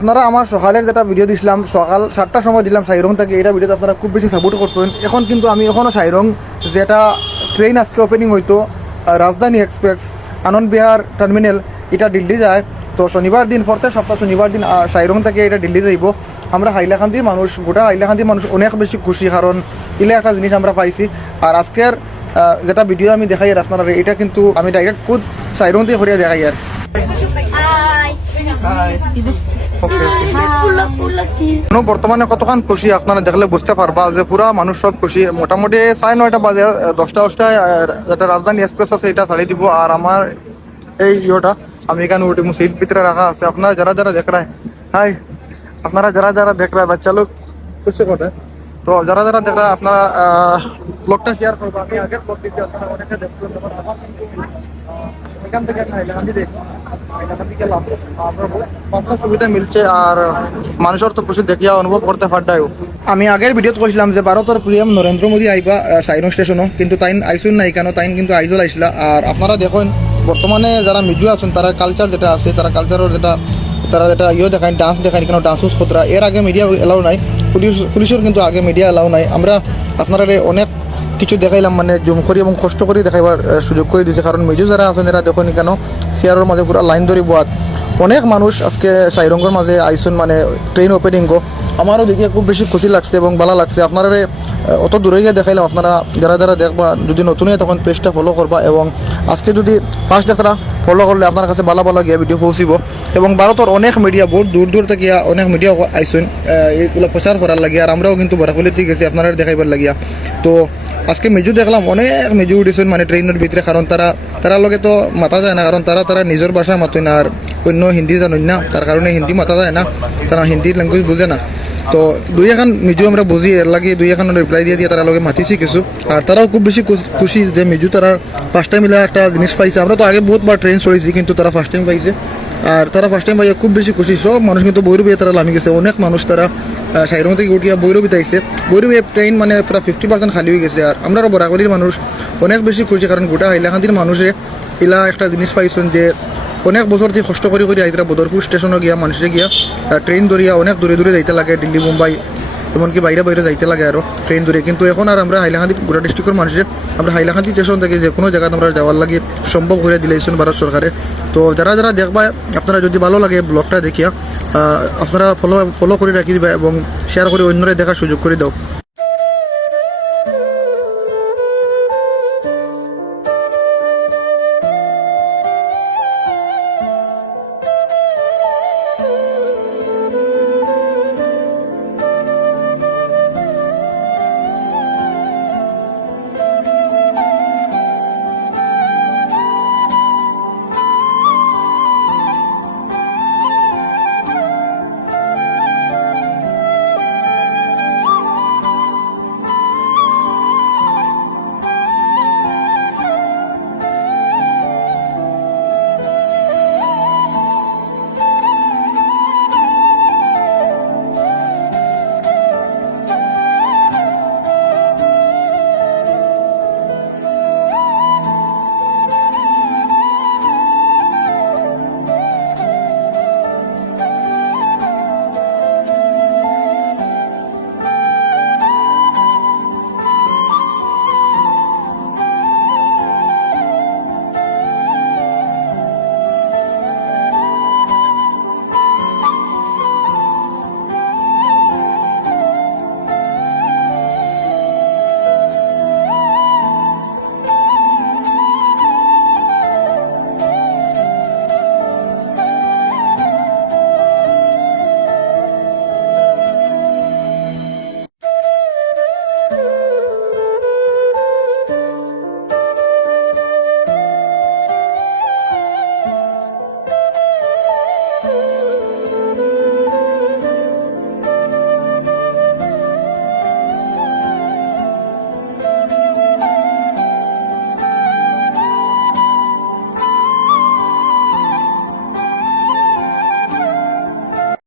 আপনারা আমার সকালের যেটা ভিডিও দিছিলাম সকাল 7টার সময় দিলাম সাইরং থেকে, এটা ভিডিওতে আপনারা খুব বেশি সাপোর্ট করছেন। এখন কিন্তু আমি এখনও সাইরং যেটা ট্রেন আজকে ওপেনিং হইতো রাজধানী এক্সপ্রেস আনন্দ বিহার টার্মিনাল, এটা দিল্লি যায়। তো শনিবার দিন প্রত্যেক সপ্তাহ শনিবার দিন সাইরং থেকে এটা দিল্লি যাইব। আমরা হাইলাকান্দির মানুষ, গোটা হাইলাকান্দির মানুষ অনেক বেশি খুশি, কারণ ইলে একটা জিনিস আমরা পাইছি। আর আজকের যেটা ভিডিও আমি দেখাই আর আপনারা, এটা কিন্তু আমি ডাইরেক্ট খুদ সাইরং থেকে করিয়া দেখাই আর বর্তমানে কতক্ষণ খুশি আপনারা দেখলে বুঝতে পারবা যে পুরা মানুষ সব খুশি। মোটামুটি 9:30 বাজে 10টায় যেটা রাজধানী এক্সপ্রেস আছে এটা ছাড়িয়ে দিব। আর আমার এই ইয়েটা আমি এখানে উঠি সিট ভিতরে রাখা আছে। আপনারা যারা যারা দেখ রায় হাই, আপনারা যারা যারা দেখ রায় বাচ্চা লোক খুশি করে, তো যারা যারা দেখ রায় আপনারা ব্লগটা শেয়ার করবো। আমি আগের ব্লগ দিচ্ছি, আপনারা অনেকে দেখবেন। এখান থেকে সুবিধা মিলছে আর মানুষের তো খুশি দেখিয়া অনুভব করতে পারটাই। আমি আগের ভিডিওতে কইছিলাম যে ভারতের প্রিয়ম নরেন্দ্র মোদী আইবা সাইরং স্টেশনও, কিন্তু তাইন আইসুন নাই কেন, তাইন কিন্তু আইজল আইসলা। আর আপনারা দেখুন বর্তমানে যারা মিজু আছেন তারা কালচার যেটা আছে, তারা কালচারের তারা যেটা দেখায় ডান্স দেখায়, কেন ডান্স খতরা। এর আগে মিডিয়া এলাও নাই, পুলিশের কিন্তু আগে মিডিয়া এলাও নাই। আমরা আপনারা অনেক কিছু দেখাইলাম, মানে জুম করি এবং কষ্ট করে দেখাইবার সুযোগ করে দিয়েছে। কারণ মিজু যারা আছেন এরা দেখুন কেন চেয়ারের মাঝে পুরো লাইন ধরে বোয়াত অনেক মানুষ আজকে সাইরঙ্গের মাঝে আইসুন, মানে ট্রেন ওপেনিং গো। আমারও দেখে খুব বেশি খুশি লাগছে এবং ভালো লাগছে। আপনারা অত দূরে গিয়ে দেখাইলাম, আপনারা যারা যারা দেখবা যদি নতুন হয় তখন পেজটা ফলো করবা, এবং আজকে যদি ফার্স্ট দেখা ফলো করলে আপনার কাছে ভালো ভালো গিয়ে ভিডিও পৌঁছিব। এবং ভারতের অনেক মিডিয়া বহুত দূর দূর থেকে অনেক মিডিয়া আইসুন এইগুলো প্রচার করার লাগিয়া। আর আমরাও কিন্তু বরাকলিতে গেছি আপনারা দেখাইবার লাগিয়া। তো আজকে মেজু দেখলাম অনেক মেজু উঠেছেন মানে ট্রেনের ভিতরে, কারণ তারা লগে তো মাতা যায় না, কারণ তারা নিজের ভাষায় মাতই না আর অন্য হিন্দি জানেন না, তার কারণে হিন্দি মাতা যায় না, তারা হিন্দি ল্যাঙ্গুয়েজ বুঝে না। তো দুই এখন মিজু আমরা বুঝি, এর লাগে দুই এখন রিপ্লাই দিয়ে তারা লগে মাতিছি কিছু। আর তারাও খুব বেশি খুশি যে মিজু তারা ফার্স্ট টাইম মিলে একটা জিনিস পাইছে। আমরা তো আগে বহুতবার ট্রেন চড়েছি, কিন্তু তারা ফার্স্ট টাইম পাইছে। আর তারা ফার্স্ট টাইম পাইয়া খুব বেশি খুশি। সব মানুষ কিন্তু বৈরবী তারা নামি গেছে, অনেক মানুষ তারা সাইরং থেকে উঠিয়া বৈরবীতে আইছে। বৈরবী ট্রেন মানে প্রায় 50% খালি হয়ে গেছে। আর আমরা বরাকলির মানুষ অনেক বেশি খুশি, কারণ গোটা হাইলাকান্দির মানুষে ইলা একটা জিনিস পাইছেন যে অনেক বছর থেকে কষ্ট করে আইতরা বদরপুর স্টেশনে গিয়া মানুষে গিয়া ট্রেন ধরিয়া অনেক দূরে দূরে যাইতে লাগে, দিল্লি মুম্বাই এমনকি বাইরে বাইরে যাইতে লাগে আরও ট্রেন ধরে। কিন্তু এখন আর আমরা হাইলাকান্দি গোটা ডিস্ট্রিক্টের মানুষে আমরা হাইলাকান্দি স্টেশন থেকে যে কোনো জায়গায় আমরা যাওয়ার লাগে সম্ভব করে দিলেছেন ভারত সরকারে। তো যারা যারা দেখবা আপনারা যদি ভালো লাগে ব্লগটা দেখিয়া আপনারা ফলো করে রাখি দিবা এবং শেয়ার করে অন্যরা দেখার সুযোগ করে দাও।